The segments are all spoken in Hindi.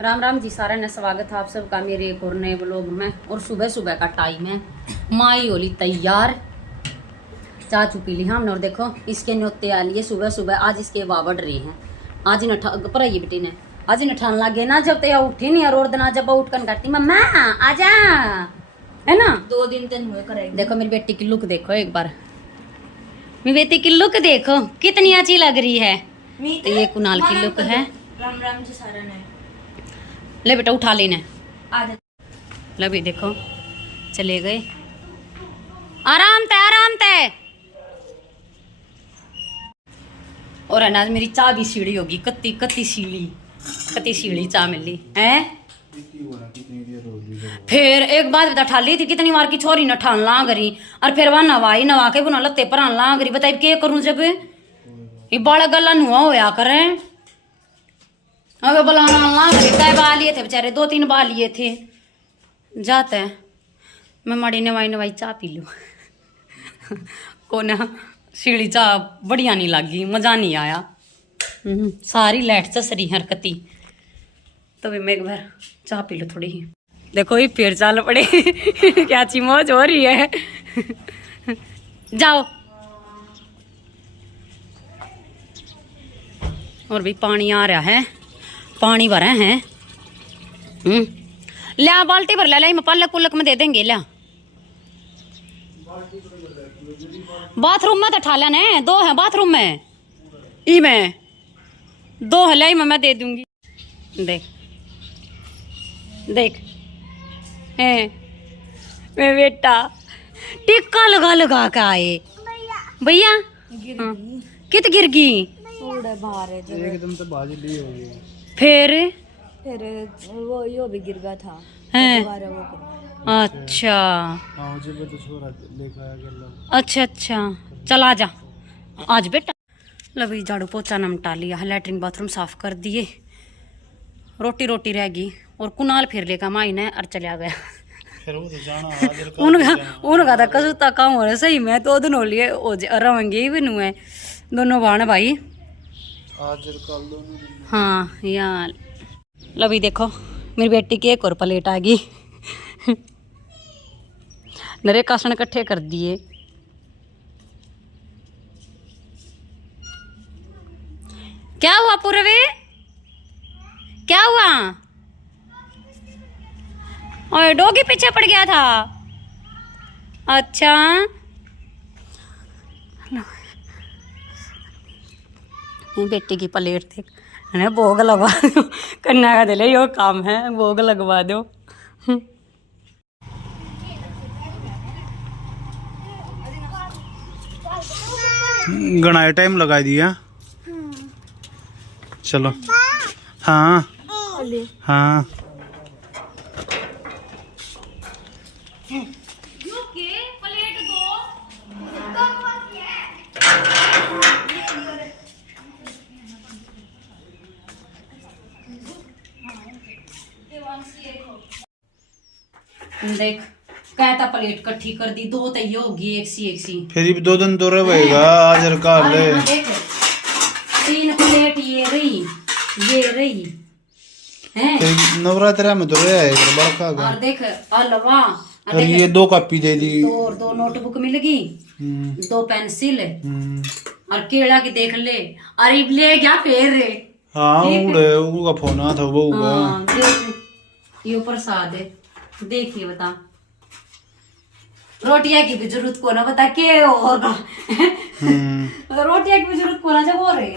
राम राम जी सारा ने स्वागत है आप सबका मेरे एक और नए ब्लॉग में। और सुबह सुबह का टाइम है, माई होली तैयार, चाय चू पी ली हमने। और देखो इसके न्योते आ लिए सुबह सुबह। आज इसके बाबड़ रहे हैं, आज पर ये बेटी ने आज नठान लगे ना, जब तक उठी नहीं और दिन जब उठ कर करती मम्मा आजा, है ना 2 दिन तक हुए करेगी। देखो मेरी बेटी की लुक देखो एक बार, मेरी बेटी की लुक देखो कितनी अच्छी लग रही है। तो ये कुणाल की लुक है। राम राम जी सारा ने ले बेटा उठा लेना, आज ले भी देखो चले गए। आराम ते और अनाज मेरी चाय भी सीढ़ी होगी, कत्ती कत्ती सीढ़ी चाय मिली है। फिर एक बात बता, ठाली थी कितनी बार की छोरी न ठान ला करी और फिर वह नवा के बुना लत्ते पर ला करी। बताइए क्या करूं जब ये बड़ा गला नुआ होया करे। अगर बुलाना ला करी कै बा लिए थे बेचारे, 2-3 बा लिए थे। जाते हैं मैं माड़ी नवाई चाय पी लूँ को ना सीढ़ी चाय बढ़िया नहीं लगी, मजा नहीं आया। सारी लाइट चसरी हरकती, तो भी मैं एक बार चाय पी लो थोड़ी ही। देखो ये फिर चाल पड़े क्या ची मौज हो रही है जाओ। और भी पानी आ रहा है, पानी भरे हैं। लिया बाल्टी भर ला, मैं पलक पुलक में दे देंगे। लिया बाथरूम में तो ठाला ने 2 है बाथरूम में, ई में 2 है, लाई मैं दे दूंगी। देख देख है मैं बेटा टिक्का लगा के आए भैया। हाँ। कित गिर गई एकदम तो बाजी ली होगी। फिर वो यो भी गिर गया था है। दोबारा वो अच्छा तो छोरा लेकर आया कर। अच्छा चल आ जा आज बेटा। लो भाई झाड़ू पोछा निपटा लिया, लैट्रिन बाथरूम साफ कर दिए, रोटी रह गई। और कुणाल फिर लेगा माई ने और चला गया। फिर वो तो जाना उनका तो कसुता काम हो रहा सही में, तो दिन हो लिए रवेंगे भी नू है दोनों भाण भाई। आज कल दोनों हाँ यार लो भाई देखो मेरी बेटी की एक और प्लेट आ गई नरे कासन इकट्ठे कर दिए। क्या हुआ पूर्वी, क्या हुआ? और डॉगी पीछे पड़ गया था। अच्छा बेटी की प्लेट देख, भोग लगवा दो कन्या का दिले यो काम है, भोग लगवा दो। घना टाइम लगा दिया। चलो हाँ हाँ देख कहता प्लेट इकट्ठी कर दी, 2 तय होगी एक सी। फिर भी 2 दिन तो रहेगा आज रखा ले। देख 3 प्लेट ये रही है। नवरात्रा में तो रहा बड़का और देख हलवा, और ये 2 कॉपी दे दी, 2 नोटबुक मिल गई, 2 पेंसिल और केला की देख ले। अरे ले क्या फेर रे। हाँ उनका फोन आ था वो ये प्रसाद है, देखिए बता। रोटियां की भी जरूरत को ना, बता के होगा रोटियां की भी जरूरत को ना जब हो रही।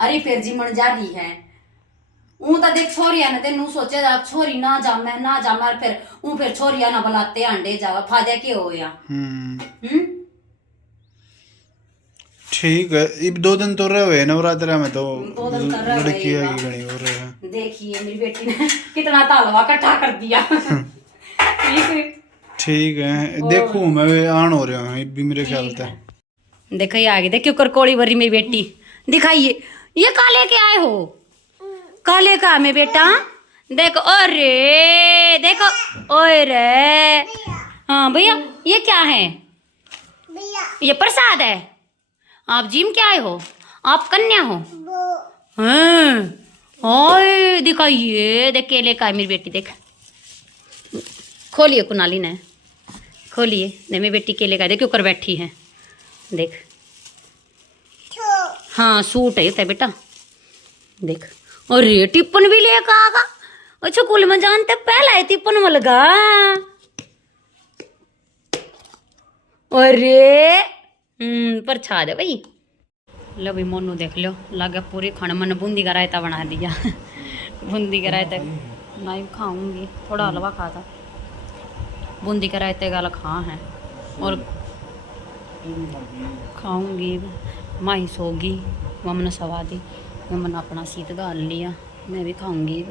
अरे फिर जिमन जा रही है तो देख छोरिया ने तेनू सोचे आप छोरी ना जामे फिर छोरिया ना बुलाते अंडे जावा फायदा क्या होया। ठीक है अब 2 दिन तो रहे नवरात्रा में, तो 2 दिन तो रहे लड़कियां की घनी हो रहे हैं। देखिए मेरी बेटी ने कितना तालवा इकट्ठा कर दिया ठीक है देखू मैं आन हो रहा हूँ भी मेरे ख्याल से। देखो ये आगे देखियो करकोड़ी भरी मेरी बेटी दिखाइए। ये काले के आए हो, काले का में बेटा देखो। अरे देखो ओरे हाँ भैया ये क्या है? ये प्रसाद है। आप जिम क्या आए हो? आप कन्या हो? हाँ का ये देख केले का है मेरी बेटी देख। खोलिए कुनाली ने खोलिए नहीं मेरी बेटी केले का देख ऊपर बैठी है देख। हाँ सूट है बेटा देख। और ये टिप्पन भी लेकर आगा। अच्छा कुल में जानते पहला है टिप्पन में लगा। अरे पर छा दे भाई। लो भाई मोनू देख लो लगे पूरी खाने मैंने बूंदी का रायता बना दिया। बूंदी का रायता नहीं खाऊंगी थोड़ा हलवा खा था। बूंदी का रायते गाला खा है और खाऊंगी। माही सोगी मम्मा सवा दी मम्मा अपना सीत गाल लिया मैं भी खाऊंगी।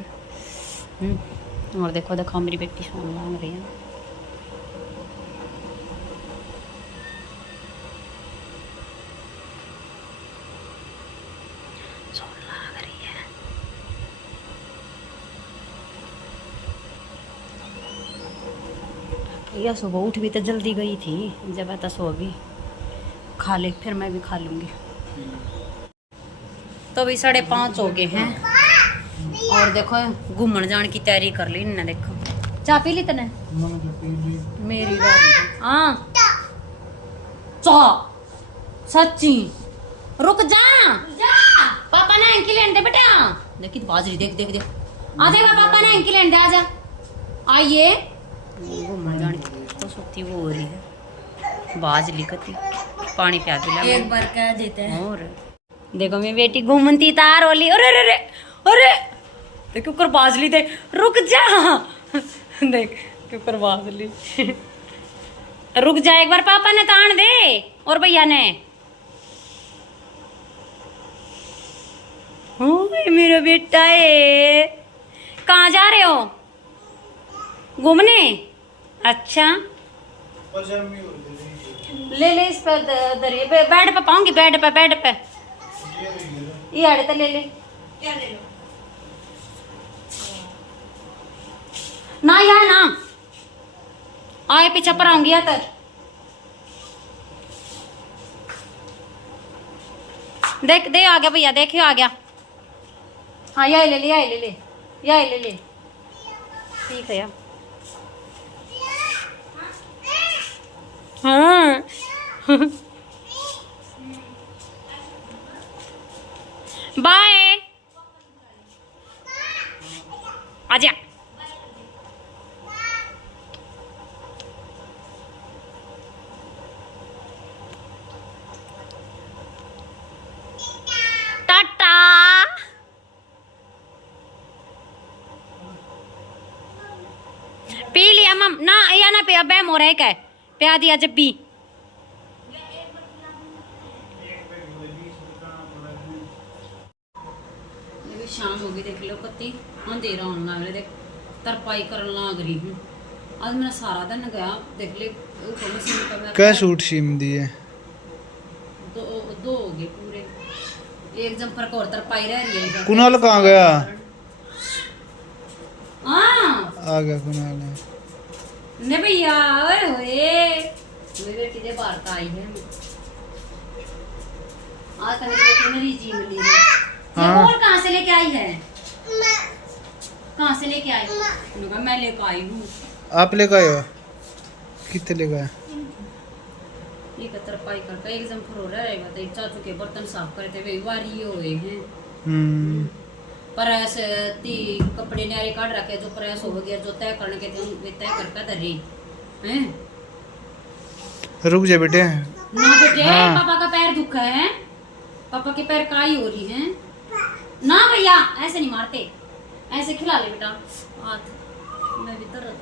और देखो देखो मेरी बेटी सोन लाग रही है। सोन लाग रही है। यह सुबह उठ भी तो जल्दी गई थी जब ऐसा सोगी खा ले फिर मैं भी खा लूँगी। तो अभी 5:30 हो गए हैं और देखो घूमने जाने की तैयारी कर ली इन्हें। देखो चाय पी ली तने मेरी हाँ चाह सच्ची रुक जा पापा ने एंकी लेने दे बेटा। देखी तो बाजरी देख देख देख आ देगा पापा ने एंकी लेने दे आजा आइए। घूमने जाने की तो सोती वो हो रही है बाज लिखती पानी पिया दिला एक बार कह देते हैं। और देखो मेरी बेटी घूमती तार होली। अरे अरे अरे अरे देखो ऊपर बाजली दे रुक जा। देख ऊपर बाजली रुक जा एक बार पापा ने तान दे और भैया ने। ओए मेरा बेटा है कहाँ जा रहे हो घूमने। अच्छा ले ले इस पर दरिए पे बेड पे पाऊंगी बेड पे ये आड़े तो ले ले क्या ले लो ना यहाँ ना आए पीछे पर आऊंगी या तक देख दे आ गया भैया देखियो आ गया। हाँ यही ले ले यही ले ले यही ले ले ठीक है यार। हाँ बाय आजा। टाटा पी लिया मम ना या ना पिया बैम हो रहा है क्या पिया दिया जब भी। शाम होगी देख लो कत्ती अंधेरा होने लग रहा देख तरपाई करने लग रही हूँ। आज मेरा सारा दिन गया देख ले क्या सूट सीम दिए दो हो गए पूरे एक जम्पर को और तरपाई रह रही है। कुणाल कहाँ गया। हाँ आ गया कुणाल ने भैया ओए होए मेरी बेटी दे बाहर का आई है आज तक मेरी बेटी ने रीजी मिली है। हाँ। और कहाँ से लेके आई है कहाँ से लेके आई मैं लेकर आई हूँ। आप लेकर आए हो कितने लेकर आए। ये तरपाई करके एक जम्पर हो रहा है तो चाचू के बर्तन साफ करे थे वारी हुए हैं। प्रेस ती कपड़े न्यारे काट रखे जो प्रेस हो गया जो तय करने के थे वे तय करके धरी हैं। रुक जा बेटे ना बेटे हाँ। पापा का पैर दुख है पापा के पैर काई हो रही है ना भैया ऐसे नहीं मारते ऐसे खिला ले बेटा हाथ मैं भी दर्द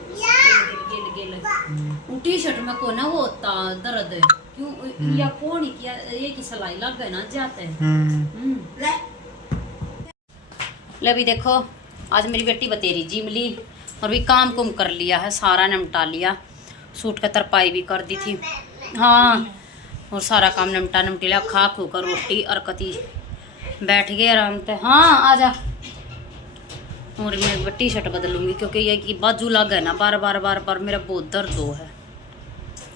गेल टी शर्ट में को ना वो होता दर्द क्यों या कौन किया ये की सिलाई लग गए ना जाते हैं। ले भी देखो आज मेरी बेटी बतेरी जिम ली और भी काम कुम कर लिया है सारा निपटा लिया सूट का तरपाई भी कर दी थी। हाँ और सारा काम निपटा लिया खा खू कर रोटी और कती बैठ गए आराम से। हाँ आ जा और मैं टी शर्ट बदलूंगी क्योंकि ये कि बाजू लग है ना बार बार मेरा बहुत दर्द हो है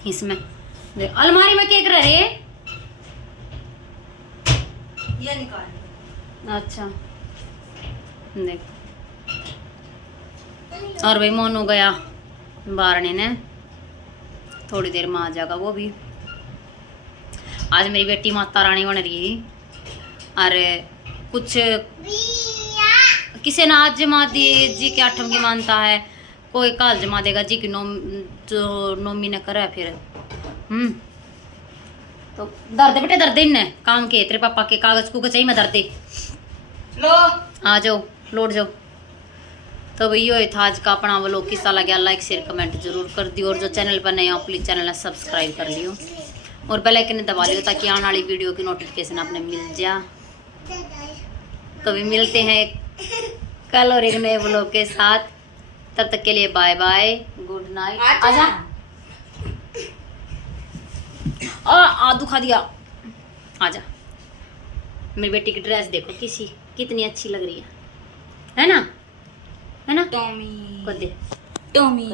इसमें। अलमारी में क्या कर रहे ये निकाल। अच्छा देख और भाई मोनू गया बारने ने, थोड़ी देर में आ जाएगा वो भी। आज मेरी बेटी माता रानी बन रही है। अरे कुछ किसी ने आज जमा दी जी के 8 की मानता है, कोई काल जमा देगा जी की जो नोमी ने करा है फिर। तो दर्द बेटे दर्द इन्ने काम के तेरे पापा के कागज को चाहिए मैं दर्दे लो आ जाओ लौट जाओ। तो भैया ये था आज का अपना व्लॉग। किस्सा लगा लाइक शेयर कमेंट जरूर कर दियो, और जो चैनल पर नए हो प्लीज चैनल सब्सक्राइब कर लियो और बेल आइकन दबा लियो ताकि आने वाली वीडियो की नोटिफिकेशन आपने मिल जा। कभी मिलते हैं कल और एक नए व्लॉग के साथ, तब तक के लिए बाय बाय गुड नाइट। आजा आ दुखा दिया, आजा। मेरी बेटी की ड्रेस देखो कितनी अच्छी लग रही है ना, है ना? टॉमी को दे टॉमी